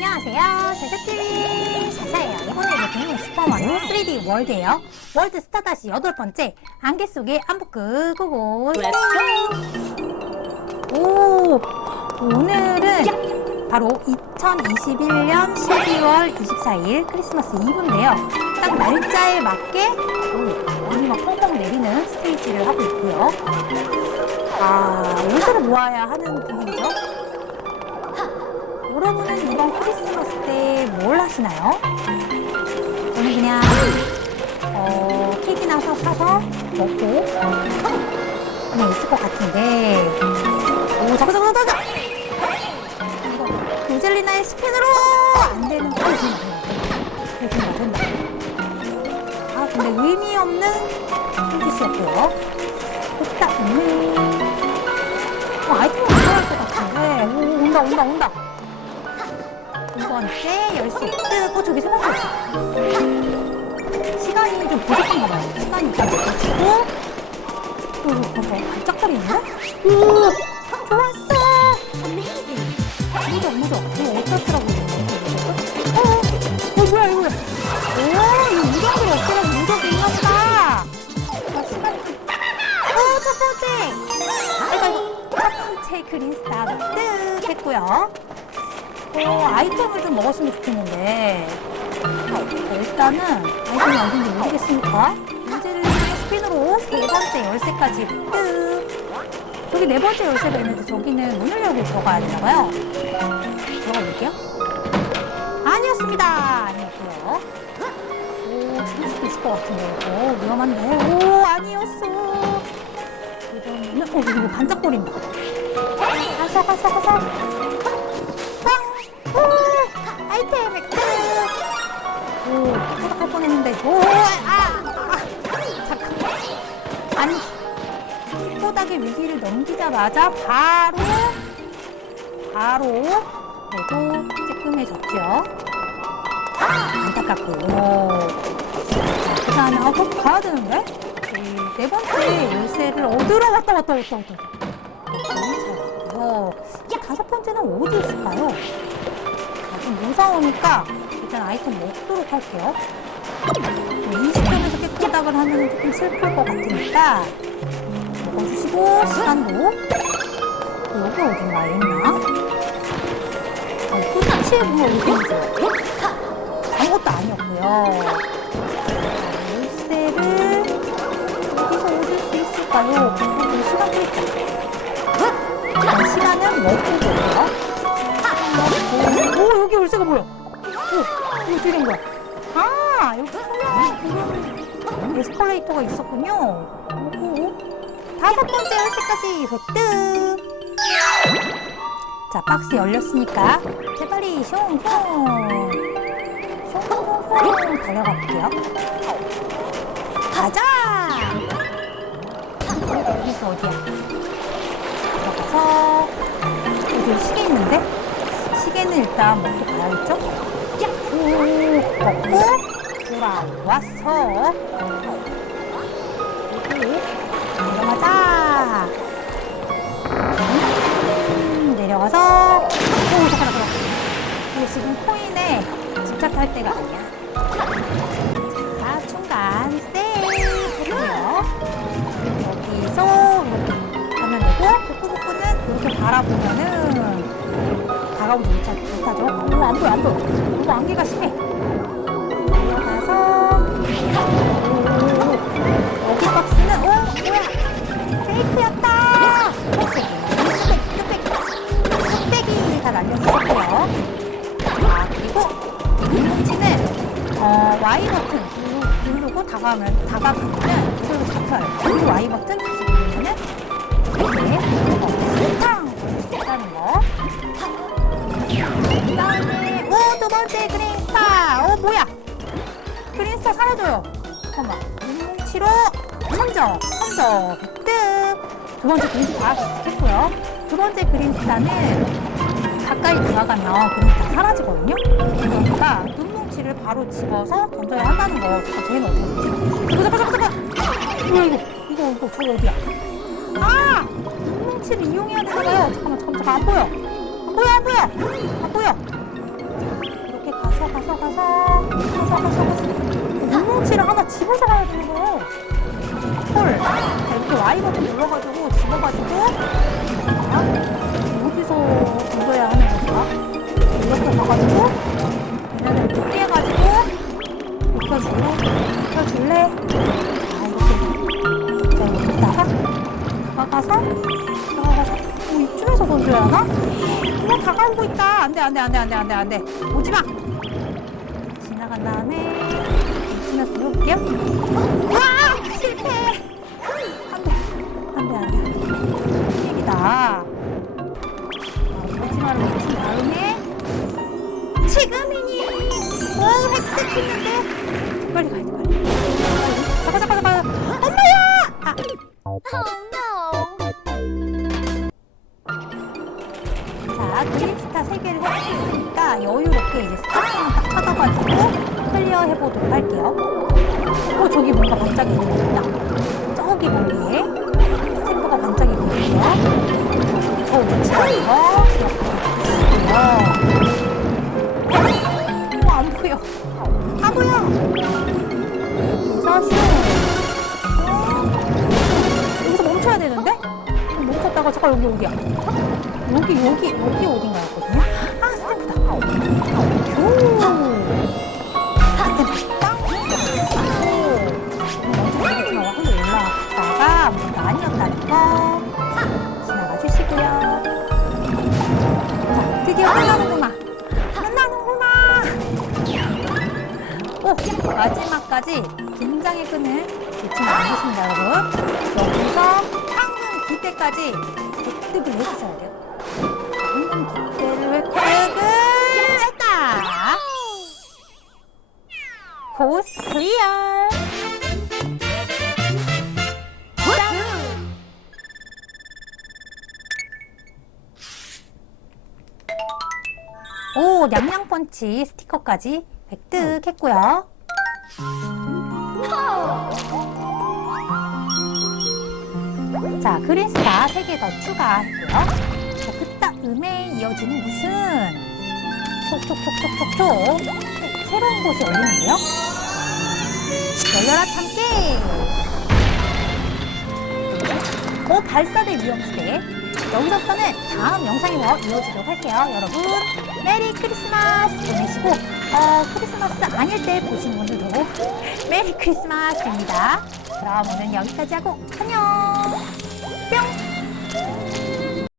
안녕하세요. 샤샤TV 샤샤예요. 이번에 이렇게 슈퍼마리오 3D 월드예요. 월드 스타다시 여덟 번째 안개 속의 안부크 고고 오 오늘은 바로 2021년 12월 24일 크리스마스 이브인데요. 딱 날짜에 맞게 오, 눈이 막 펑펑 내리는 스테이지를 하고 있고요. 아 요새를 모아야 하는 분위기죠. 여러분은 이번 크리스마스 때 뭘 하시나요? 저는 그냥 어, 케이크나 사, 사서 먹고. 그냥 있을 것 같은데. 오 잠깐 잠깐 잠깐 이거 로젤리나의 스캔으로 안 되는 거. 된다 된다 아 근데 의미 없는 손짓이었고요. 됐다. 음. 어, 아이템이 필요할 것 같은데 오 온다 온다 온다 두 번째 열쇠 뜨고 저기 세 번째. 시간이 좀 부족한가 봐요. 시간이 좀 부족하고 오, 봐봐. 반짝거리는데? 오, 좋았어. 무적, 무적. 이거 어떻더라고, 이거. 어, 어, 뭐야, 이거. 오, 이거 무적이 없더라고. 무적이 있나 보다. 자, 시간이 좀. 오, 첫 번째. 아이고, 아이고. 첫 번째 그린 스타 뜨 됐고요. 어, 아이템을 좀 먹었으면 좋겠는데. 어, 일단은 아이템이 어딘지 모르겠으니까 문제를 스핀으로 세 번째 열쇠까지 끝. 저기 네 번째 열쇠가 있는데 저기는 문을 열고 들어가야 되나봐요. 들어가 볼게요. 아니었습니다. 아니었고요. 오, 죽을 수도 있을 것 같은데. 오, 위험한데. 오, 아니었어. 그러면은, 어, 뭐 반짝거린다. 가서, 가서, 가서. 넘기자마자 바로, 바로, 그래도 찌끔해졌죠. 안타깝고. 그 다음에, 아, 그거 가야 되는데? 이 네 번째 열쇠를 얻으러 왔다, 왔다, 왔다, 왔다. 너무 잘 왔고요. 이제 다섯 번째는 어디 있을까요? 자, 좀 무서우니까 일단 아이템 먹도록 할게요. 이 시점에서 깨끗닥을 하면 조금 슬플 것 같으니까 먹어주시고 시간도 여기 어딘가에 있나? 어, 끝이 뭐 어디 있지? 아무것도 아니었고요. 자, 열쇠를 어디서 얻을 수 있을까요? 어, 시간 좀 자, 시간은 먹고 보고요. 먹고. 오, 여기 열쇠가 뭐야? 오, 이거 어떻게 된 거야? 아, 여기 그냥 에스컬레이터가 있었군요. 오, 다섯 번째 열쇠까지 획득. 자, 박스 열렸으니까 재빨리 숑숑. 숑숑숑 달려가 볼게요. 가자! 여기서 어디야? 들어가서 여기 시계 있는데 시계는 일단 먹고 가야겠죠? 야호 먹고 돌아왔어 가자 음, 내려가서 오 잠깐만 잠깐만 이거 지금 코인에 집착할 때가 아니야 자 중간 세일 했고요 여기서 이렇게 가면 되고 북구북구는 이렇게 바라보면은 다가오지 못하, 못하죠. 오, 안 보여, 안 보여. 너무 안개가 심해. 날려주셨고요. 아, 그리고 이 뭉치는 어, Y 버튼 누르고 다가가면 다가가면 이쪽으로 잡혀요. 그리고 Y 버튼 다시 누르면은 이렇게 탕 있다는 거. 그다음에 오두 번째 그린스타. 오 뭐야? 그린스타 사라져요. 잠깐만. 뭉치로 선적, 선적 획득. 두 번째 그린스타 다 획득했고요. 두 번째 그린스타는 가까이 들어가면 그린스타 사라지거든요. 그러니까 눈뭉치를 바로 집어서 던져야 한다는 거. 잠깐 쟤는 어떻게 되지? 잠깐 잠깐 잠깐. 뭐야 이거? 이거 이거 저거 어디야? 아! 눈뭉치를 이용해야 되나봐요. 잠깐만 잠깐만 잠깐 안 보여. 안 보여 안 보여. 안 보여. 가자, 가자, 가자. 물뭉치를 하나 집어서 가야 되는 거예요. 헐. 자, 이렇게 Y 버튼 눌러가지고 집어가지고. 자, 던져야 하나? 어, 다가오고 있다. 안 돼, 안 돼, 안 돼, 안 돼, 안 돼, 안 돼. 오지 마! 지나간 다음에 이쯤에서 누를게요. 와! 실패! 안 돼, 안 돼, 안 돼. 얘기다. 오지마를 놓친 다음에 지금이니! 오, 획득했는데? 빨리 가야 돼, 빨리. 잠깐, 잠깐, 잠깐. 엄마야! 아, 자, 그림스타 3개를 해봤으니까 여유롭게 이제 스타팅을 딱 찾아가지고 클리어 해보도록 할게요. 어, 저기 뭔가 반짝이는 거 있다. 저기 멀리에 스탬프가 반짝이고 있고요. 저 위치가요. 어, 안 보여. 그래서 슈. 어? 여기서 멈춰야 되는데? 멈췄다가 잠깐 여기 어디야? 여기 여기 여기 어딘가였거든요? 아 스탬프다. 올라갔다가 뭔가 아니었다는 거 지나가 주시고요. 자, 드디어 끝나는구나. 끝나는구나. 오 마지막까지 긴장의 끈을 놓치면 안 되십니다, 여러분. 여기서 황금 기대까지 획득을 해주셔야 돼요. 코스 클리어. 오, 냥냥펀치 스티커까지 획득했고요. 자, 그린스타 3개 더 추가했고요. 자, 그다음에 이어지는 무슨 촉촉촉촉촉촉 새로운 곳이 열리는데요. 열려라 참깨! 고 발사대 위험지대 여기서부터는 다음 영상에서 이어지도록 할게요. 여러분 메리 크리스마스 보내시고 어, 크리스마스 아닐 때 보시는 분들도 메리 크리스마스입니다. 그럼 오늘 여기까지 하고 안녕 뿅